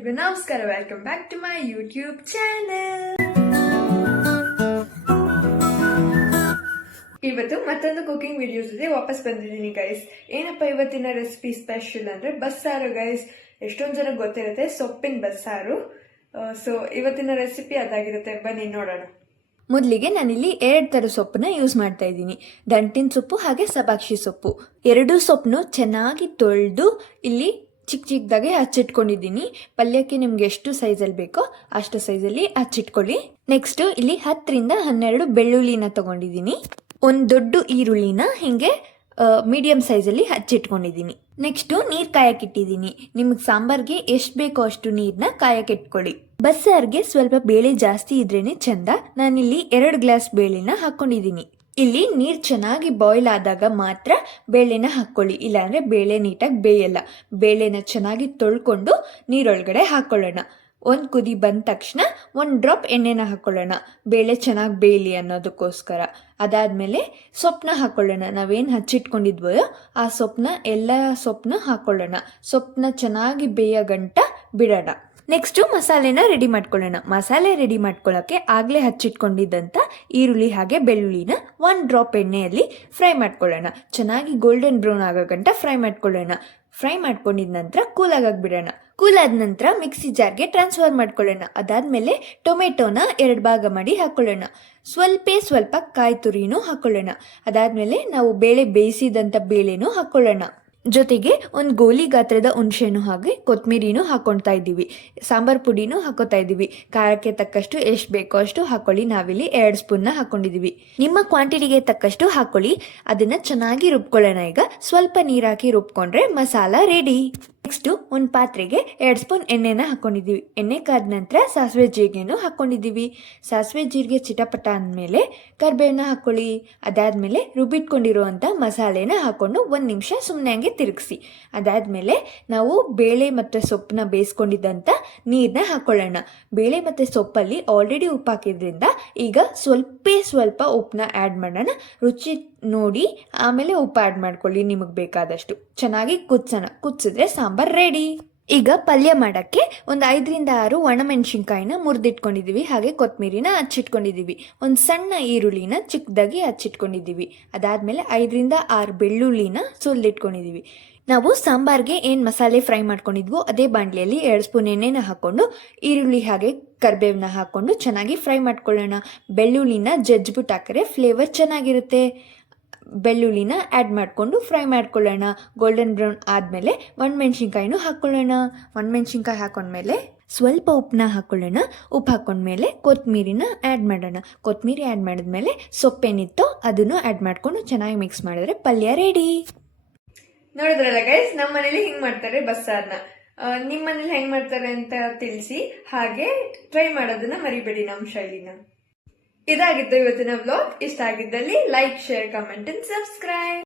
ಎಲ್ರಿಗೂ ನಮಸ್ಕಾರ. Welcome back to my YouTube channel. ಇವತ್ತು ಮತ್ತೊಂದು ಕುಕಿಂಗ್ ವಿಡಿಯೋಸ್ ಜೊತೆ ವಾಪಸ್ ಬಂದಿದ್ದೀನಿ ಗೈಸ್. ಏನಪ್ಪ ಇವತ್ತಿನ ರೆಸಿಪಿ ಸ್ಪೆಷಲ್ ಅಂದ್ರೆ ಬಸ್ಸಾರು ಗೈಸ್. ಎಷ್ಟೊಂದು ಜನ ಗೊತ್ತಿರುತ್ತೆ ಸೊಪ್ಪಿನ ಬಸ್ಸಾರು. ಸೊ ಇವತ್ತಿನ ರೆಸಿಪಿ ಅದಾಗಿರುತ್ತೆ, ಬನ್ನಿ ನೋಡೋಣ. ಮೊದಲಿಗೆ ನಾನಿಲ್ಲಿ 2 ಥರ ಸೊಪ್ಪನ್ನ ಯೂಸ್ ಮಾಡ್ತಾ ಇದ್ದೀನಿ. ದಂಟಿನ ಸೊಪ್ಪು ಹಾಗೆ ಸಬಾಕ್ಷಿ ಸೊಪ್ಪು. 2 ಸೊಪ್ಪನ್ನು ಚೆನ್ನಾಗಿ ತೊಳೆದು ಇಲ್ಲಿ ಚಿಕ್ಕ ಚಿಕ್ಕದಾಗಿ ಹಚ್ಚಿಟ್ಕೊಂಡಿದ್ದೀನಿ. ಪಲ್ಯಕ್ಕೆ ನಿಮ್ಗೆ ಎಷ್ಟು ಸೈಜಲ್ಲಿ ಬೇಕೋ ಅಷ್ಟು ಸೈಜಲ್ಲಿ ಹಚ್ಚಿಟ್ಕೊಳ್ಳಿ. ನೆಕ್ಸ್ಟ್ ಇಲ್ಲಿ 10 ರಿಂದ 12 ಬೆಳ್ಳುಳ್ಳಿನ ತಗೊಂಡಿದ್ದೀನಿ. ಒಂದು ದೊಡ್ಡ ಈರುಳ್ಳಿನ ಹಿಂಗೆ ಮೀಡಿಯಂ ಸೈಜಲ್ಲಿ ಹಚ್ಚಿಟ್ಕೊಂಡಿದ್ದೀನಿ. ನೆಕ್ಸ್ಟು ನೀರು ಕಾಯಕ್ಕಿಟ್ಟಿದ್ದೀನಿ. ನಿಮಗೆ ಸಾಂಬಾರ್ಗೆ ಎಷ್ಟು ಬೇಕೋ ಅಷ್ಟು ನೀರನ್ನ ಕಾಯಕ್ಕಿಟ್ಕೊಳ್ಳಿ. ಬಸ್ಸಾರ್ಗೆ ಸ್ವಲ್ಪ ಬೇಳೆ ಜಾಸ್ತಿ ಇದ್ರೇನೆ ಚಂದ. ನಾನಿಲ್ಲಿ 2 ಗ್ಲಾಸ್ ಬೇಳೆನ ಹಾಕೊಂಡಿದ್ದೀನಿ. ಇಲ್ಲಿ ನೀರು ಚೆನ್ನಾಗಿ ಬಾಯ್ಲ್ ಆದಾಗ ಮಾತ್ರ ಬೇಳೆನ ಹಾಕ್ಕೊಳ್ಳಿ, ಇಲ್ಲಾಂದ್ರೆ ಬೇಳೆ ನೀಟಾಗಿ ಬೇಯಲ್ಲ. ಬೇಳೆನ ಚೆನ್ನಾಗಿ ತೊಳ್ಕೊಂಡು ನೀರೊಳಗಡೆ ಹಾಕೊಳ್ಳೋಣ. 1 ಕುದಿ ಬಂದ ತಕ್ಷಣ 1 ಡ್ರಾಪ್ ಎಣ್ಣೆನ ಹಾಕೊಳ್ಳೋಣ, ಬೇಳೆ ಚೆನ್ನಾಗಿ ಬೇಯಲಿ ಅನ್ನೋದಕ್ಕೋಸ್ಕರ. ಅದಾದ್ಮೇಲೆ ಸೊಪ್ಪನ್ನ ಹಾಕೊಳ್ಳೋಣ. ನಾವೇನು ಹಚ್ಚಿಟ್ಕೊಂಡಿದ್ವೋ ಆ ಎಲ್ಲ ಸೊಪ್ಪನ್ನ ಹಾಕೊಳ್ಳೋಣ. ಸೊಪ್ಪನ್ನ ಚೆನ್ನಾಗಿ ಬೇಯೋ ಗಂಟ ಬಿಡೋಣ. ನೆಕ್ಸ್ಟು ಮಸಾಲೆನ ರೆಡಿ ಮಾಡ್ಕೊಳ್ಳೋಣ. ಮಸಾಲೆ ರೆಡಿ ಮಾಡ್ಕೊಳ್ಳೋಕ್ಕೆ ಆಗಲೇ ಹಚ್ಚಿಟ್ಕೊಂಡಿದ್ದಂಥ ಈರುಳ್ಳಿ ಹಾಗೆ ಬೆಳ್ಳುಳ್ಳಿನ 1 ಡ್ರಾಪ್ ಎಣ್ಣೆಯಲ್ಲಿ ಫ್ರೈ ಮಾಡ್ಕೊಳ್ಳೋಣ. ಚೆನ್ನಾಗಿ ಗೋಲ್ಡನ್ ಬ್ರೌನ್ ಆಗೋ ಗಂಟ ಫ್ರೈ ಮಾಡ್ಕೊಳ್ಳೋಣ. ಫ್ರೈ ಮಾಡ್ಕೊಂಡಿದ ನಂತರ ಕೂಲಾಗಕ್ಕೆ ಬಿಡೋಣ. ಕೂಲಾದ ನಂತರ ಮಿಕ್ಸಿ ಜಾರ್ಗೆ ಟ್ರಾನ್ಸ್ಫರ್ ಮಾಡ್ಕೊಳ್ಳೋಣ. ಅದಾದಮೇಲೆ ಟೊಮೆಟೊನ 2 ಭಾಗ ಮಾಡಿ ಹಾಕೊಳ್ಳೋಣ. ಸ್ವಲ್ಪ ಕಾಯಿ ತುರಿನೂ ಹಾಕೊಳ್ಳೋಣ. ಅದಾದಮೇಲೆ ನಾವು ಬೇಳೆ ಬೇಯಿಸಿದಂಥ ಬೇಳೆನೂ ಹಾಕೊಳ್ಳೋಣ. ಜೊತೆಗೆ 1 ಗೋಲಿ ಗಾತ್ರದ ಹುಣಸೆಹಣ್ಣು ಹಾಗೆ ಕೊತ್ತಂಬರಿನೂ ಹಾಕೊಳ್ತಾ ಇದ್ದೀವಿ. ಸಾಂಬಾರ್ ಪುಡಿನೂ ಹಾಕೋತಾ ಇದ್ದೀವಿ. ಖಾರಕ್ಕೆ ತಕ್ಕಷ್ಟು ಎಷ್ಟು ಬೇಕೋ ಅಷ್ಟು ಹಾಕೊಳ್ಳಿ. ನಾವಿಲ್ಲಿ 2 ಸ್ಪೂನ್ನ ಹಾಕೊಂಡಿದ್ದೀವಿ. ನಿಮ್ಮ ಕ್ವಾಂಟಿಟಿಗೆ ತಕ್ಕಷ್ಟು ಹಾಕೊಳ್ಳಿ. ಅದನ್ನ ಚೆನ್ನಾಗಿ ರುಬ್ಕೊಳ್ಳೋಣ. ಈಗ ಸ್ವಲ್ಪ ನೀರು ಹಾಕಿ ರುಬ್ಕೊಂಡ್ರೆ ಮಸಾಲ ರೆಡಿ. ನೆಕ್ಸ್ಟು ಒಂದು ಪಾತ್ರೆಗೆ 2 ಸ್ಪೂನ್ ಎಣ್ಣೆನ ಹಾಕೊಂಡಿದ್ದೀವಿ. ಎಣ್ಣೆ ಕಾದ ನಂತರ ಸಾಸಿವೆ ಜೀರಿಗೆನೂ ಹಾಕೊಂಡಿದ್ದೀವಿ. ಸಾಸಿವೆ ಜೀರಿಗೆ ಚಿಟಪಟ ಅಂದಮೇಲೆ ಕರಿಬೇವನ್ನ ಹಾಕೊಳ್ಳಿ. ಅದಾದಮೇಲೆ ರುಬ್ಬಿಟ್ಕೊಂಡಿರುವಂಥ ಮಸಾಲೆನ ಹಾಕೊಂಡು 1 ನಿಮಿಷ ಸುಮ್ಮನೆ ಹಂಗೆ ತಿರುಗಿಸಿ. ಅದಾದಮೇಲೆ ನಾವು ಬೇಳೆ ಮತ್ತು ಸೊಪ್ಪನ್ನ ಬೇಯಿಸ್ಕೊಂಡಿದ್ದಂಥ ನೀರನ್ನ ಹಾಕೊಳ್ಳೋಣ. ಬೇಳೆ ಮತ್ತು ಸೊಪ್ಪಲ್ಲಿ ಆಲ್ರೆಡಿ ಉಪ್ಪು ಹಾಕಿದ್ರಿಂದ ಈಗ ಸ್ವಲ್ಪ ಉಪ್ಪನ್ನ ಆ್ಯಡ್ ಮಾಡೋಣ. ರುಚಿ ನೋಡಿ ಆಮೇಲೆ ಉಪ್ಪು ಆ್ಯಡ್ ಮಾಡ್ಕೊಳ್ಳಿ ನಿಮಗೆ ಬೇಕಾದಷ್ಟು. ಚೆನ್ನಾಗಿ ಕುದಿಸಿದ್ರೆ ಸಾಂಬಾರ್ ರೆಡಿ. ಈಗ ಪಲ್ಯ ಮಾಡೋಕ್ಕೆ ಒಂದು 5 ರಿಂದ 6 ಒಣಮೆಣಸಿನ್ಕಾಯಿನ ಮುರಿದಿಟ್ಕೊಂಡಿದ್ದೀವಿ. ಹಾಗೆ ಕೊತ್ತಂಬರಿನ ಹಚ್ಚಿಟ್ಕೊಂಡಿದ್ದೀವಿ. ಒಂದು ಸಣ್ಣ ಈರುಳ್ಳಿನ ಚಿಕ್ಕದಾಗಿ ಹಚ್ಚಿಟ್ಕೊಂಡಿದ್ದೀವಿ. ಅದಾದಮೇಲೆ 5 ರಿಂದ 6 ಬೆಳ್ಳುಳ್ಳಿನ ಸುಲಿದಿಟ್ಕೊಂಡಿದ್ದೀವಿ. ನಾವು ಸಾಂಬಾರ್ಗೆ ಏನು ಮಸಾಲೆ ಫ್ರೈ ಮಾಡ್ಕೊಂಡಿದ್ವೋ ಅದೇ ಬಾಣಲೆಯಲ್ಲಿ 2 ಸ್ಪೂನ್ ಎಣ್ಣೆನ ಹಾಕ್ಕೊಂಡು ಈರುಳ್ಳಿ ಹಾಗೆ ಕರಿಬೇವನ್ನ ಹಾಕ್ಕೊಂಡು ಚೆನ್ನಾಗಿ ಫ್ರೈ ಮಾಡ್ಕೊಳ್ಳೋಣ. ಬೆಳ್ಳುಳ್ಳಿನ ಜಜ್ಜಿಬಿಟ್ಟು ಹಾಕಿದ್ರೆ ಫ್ಲೇವರ್ ಚೆನ್ನಾಗಿರುತ್ತೆ. ಬೆಳ್ಳುಳ್ಳಿನ ಆ್ಯಡ್ ಮಾಡಿಕೊಂಡು ಫ್ರೈ ಮಾಡ್ಕೊಳ್ಳೋಣ. ಗೋಲ್ಡನ್ ಬ್ರೌನ್ ಆದಮೇಲೆ ಒಣಮೆಣ್ಸಿನ್ಕಾಯಿನೂ ಹಾಕ್ಕೊಳ್ಳೋಣ. ಒಣಮೆಣ್ಸಿನ್ಕಾಯಿ ಹಾಕೊಂಡ್ಮೇಲೆ ಸ್ವಲ್ಪ ಉಪ್ಪನ್ನ ಹಾಕ್ಕೊಳ್ಳೋಣ. ಉಪ್ಪು ಹಾಕೊಂಡ್ಮೇಲೆ ಕೊತ್ತಂಬರಿನ ಆ್ಯಡ್ ಮಾಡೋಣ. ಕೊತ್ತಂಬರಿ ಆ್ಯಡ್ ಮಾಡಿದ್ಮೇಲೆ ಸೊಪ್ಪೇನಿತ್ತೋ ಅದನ್ನು ಆ್ಯಡ್ ಮಾಡಿಕೊಂಡು ಚೆನ್ನಾಗಿ ಮಿಕ್ಸ್ ಮಾಡಿದ್ರೆ ಪಲ್ಯ ರೆಡಿ. ನೋಡಿದ್ರಲ್ಲ ಗೈಸ್, ನಮ್ಮ ಮನೇಲಿ ಹಿಂಗ್ ಮಾಡ್ತಾರೆ ಬಸ್ಸಾರ್ನ. ನಿಮ್ಮ ಮನೇಲಿ ಹೆಂಗ್ ಮಾಡ್ತಾರೆ ಅಂತ ತಿಳಿಸಿ. ಹಾಗೆ ಟ್ರೈ ಮಾಡೋದನ್ನ ಮರಿಬೇಡಿ ನಮ್ಮ ಶೈಲಿನ. ಇದಾಗಿತ್ತು ಇವತ್ತಿನ ವ್ಲಾಗ್. ಇಷ್ಟ ಆಗಿದ್ದಲ್ಲಿ like, share, comment and subscribe.